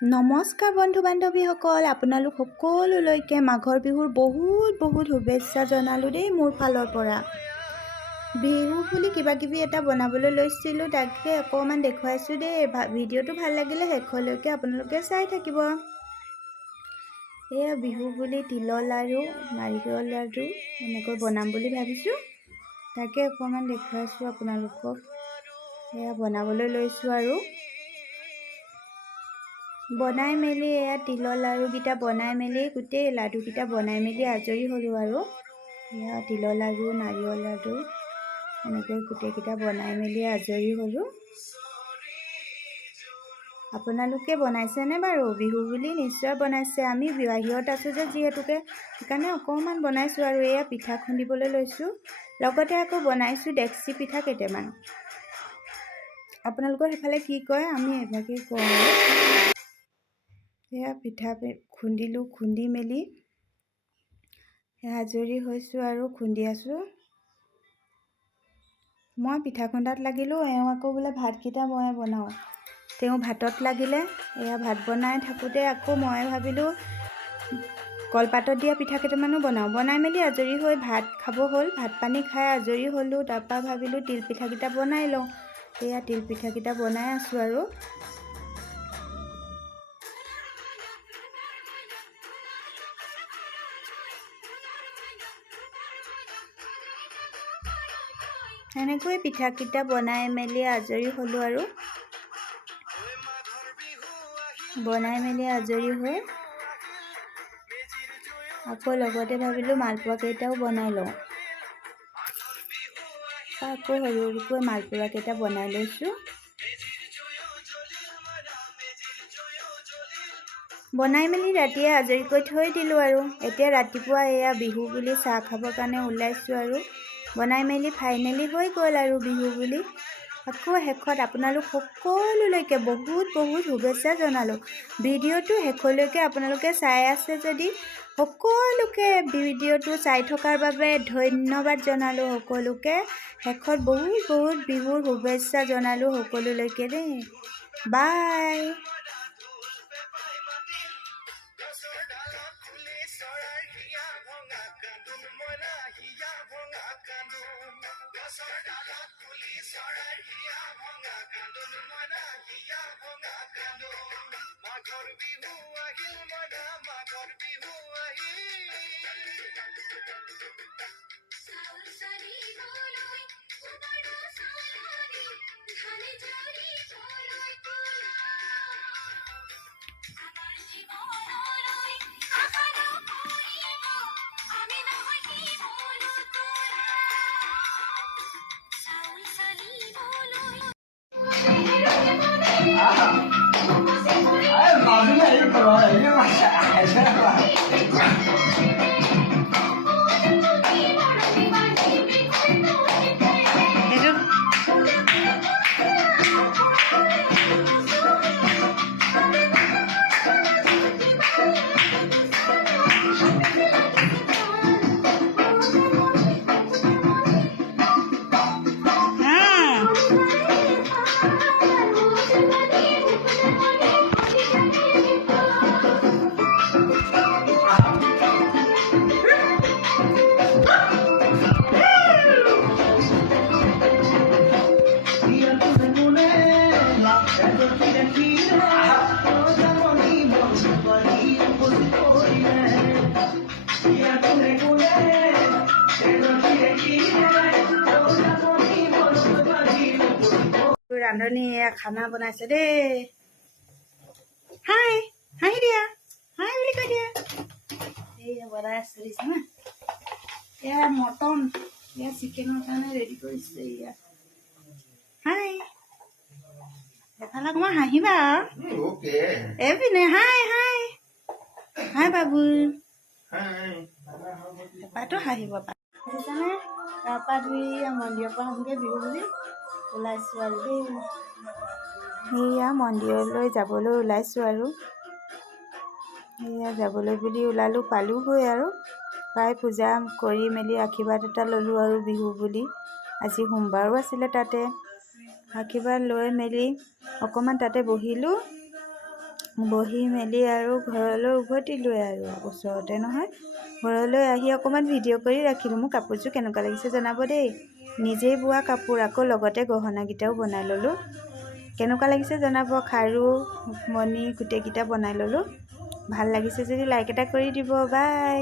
নমস্কাৰ বন্ধু বান্ধৱীসকল, আপোনালোক সকলোলৈকে মাঘৰ বিহুৰ বহুত শুভেচ্ছা জনালোঁ দেই মোৰ ফালৰ পৰা। বিহু বুলি কিবাকিবি এটা বনাবলৈ লৈছিলোঁ, তাকে অকণমান দেখুৱাইছোঁ দেই। ভিডিঅ'টো ভাল লাগিলে শেষলৈকে আপোনালোকে চাই থাকিব। এয়া বিহু বুলি তিলৰ লাড়ু, নাৰিকলৰ লাড়ু এনেকৈ বনাম বুলি ভাবিছোঁ, তাকে অকণমান দেখুৱাইছোঁ আপোনালোকক। এয়া বনাবলৈ লৈছোঁ আৰু বনাই মেলি এয়া তিলৰ লাড়ুকেইটা বনাই মেলি গোটেই লাডুকেইটা বনাই মেলি আজৰি হ'লোঁ আৰু এয়া তিলৰ লাড়ু, নাৰিকলৰ লাড়ু এনেকৈ গোটেইকেইটা বনাই মেলি আজৰি হ'লোঁ। আপোনালোকে বনাইছেনে বাৰু? বিহু বুলি নিশ্চয় বনাইছে। আমি বাহিৰত আছোঁ যে যিহেতুকে সেইকাৰণে অকণমান বনাইছোঁ আৰু এয়া পিঠা খুন্দিবলৈ লৈছোঁ। লগতে আকৌ বনাইছোঁ ডেক্সি পিঠা কেইটামান। আপোনালোকৰ সেইফালে কি কয়? আমি এভাগেই কওঁ। এয়া পিঠা খুন্দিলোঁ, খুন্দি মেলি আজৰি হৈছোঁ আৰু খুন্দি আছোঁ। মই পিঠা খুন্দাত লাগিলোঁ, এওঁ আকৌ বোলে ভাতকেইটা মই বনাওঁ। তেওঁ ভাতত লাগিলে। এয়া ভাত বনাই থাকোঁতে আকৌ মই ভাবিলোঁ কলপাতত দিয়া পিঠা কেইটামানো বনাওঁ। বনাই মেলি আজৰি হৈ ভাত খাব হ'ল, ভাত পানী খাই আজৰি হ'লোঁ। তাৰপৰা ভাবিলোঁ তিল পিঠাকেইটা বনাই লওঁ। এয়া তিল পিঠাকেইটা বনাই আছোঁ আৰু এনেকৈ পিঠাকেইটা বনাই মেলি আজৰি হ'লোঁ আৰু বনাই মেলি আজৰি হৈ আকৌ লগতে ভাবিলোঁ মালপোৱা কেইটাও বনাই লওঁ। আকৌ সৰু সৰুকৈ মালপোৱা কেইটা বনাই লৈছোঁ। বনাই মেলি ৰাতিয়ে আজৰি কৰি থৈ দিলোঁ আৰু এতিয়া ৰাতিপুৱা এয়া বিহু বুলি চাহ খাবৰ কাৰণে ওলাইছোঁ আৰু বনাই মেলি ফাইনেলি হৈ গ'ল আৰু বিহু বুলি। আকৌ শেষত আপোনালোক সকলোলৈকে বহুত শুভেচ্ছা জনালোঁ। ভিডিঅ'টো শেষলৈকে আপোনালোকে চাই আছে যদি সকলোকে ভিডিঅ'টো চাই থকাৰ বাবে ধন্যবাদ জনালোঁ। সকলোকে শেষত বহুত বিহুৰ শুভেচ্ছা জনালোঁ সকলোলৈকে দেই। বাই। মাঘৰ বিহু আহিল মনা, মাঘৰ বিহু ৰান্ধনী খানা বনাইছে দেই। হাই হাঁহি দিয়া, হাই বুলি কৈ দিয়া। এয়া বনাই আছে হা, এয়া মটন, এয়া চিকেনৰ কাৰণে ৰেডি কৰিছে। এয়া হাই, এফালে অকণমান হাঁহিবা এইপিনে। হাই হাই হাই বাবু, এপাতো হাঁহিব বুজিছানে। গা পা ধুই মন্দিৰৰ পৰা আহোঁগৈ বিহু বুলি ওলাইছোঁ আৰু দেই। সেয়া মন্দিৰলৈ যাবলৈ ওলাইছোঁ আৰু সেয়া যাবলৈ বুলি ওলালোঁ, পালোঁগৈ আৰু প্ৰায় পূজা কৰি মেলি আশীৰ্বাদ এটা ল'লোঁ আৰু বিহু বুলি। আজি সোমবাৰো আছিলে, তাতে আশীৰ্বাদ লৈ মেলি অকণমান তাতে বহিলোঁ। বহি মেলি আৰু ঘৰলৈ উভতিলোৱে আৰু ওচৰতে নহয়। ঘৰলৈ আহি অকণমান ভিডিঅ' কৰি ৰাখিলোঁ। মোৰ কাপোৰযোৰ কেনেকুৱা লাগিছে জনাব দেই। নিজেই বোৱা কাপোৰ, আকৌ লগতে গহনাকেইটাও বনাই ল'লোঁ। কেনেকুৱা লাগিছে জনাব। খাৰু মণি গোটেইকেইটা বনাই ল'লোঁ। ভাল লাগিছে যদি লাইক এটা কৰি দিব। বাই।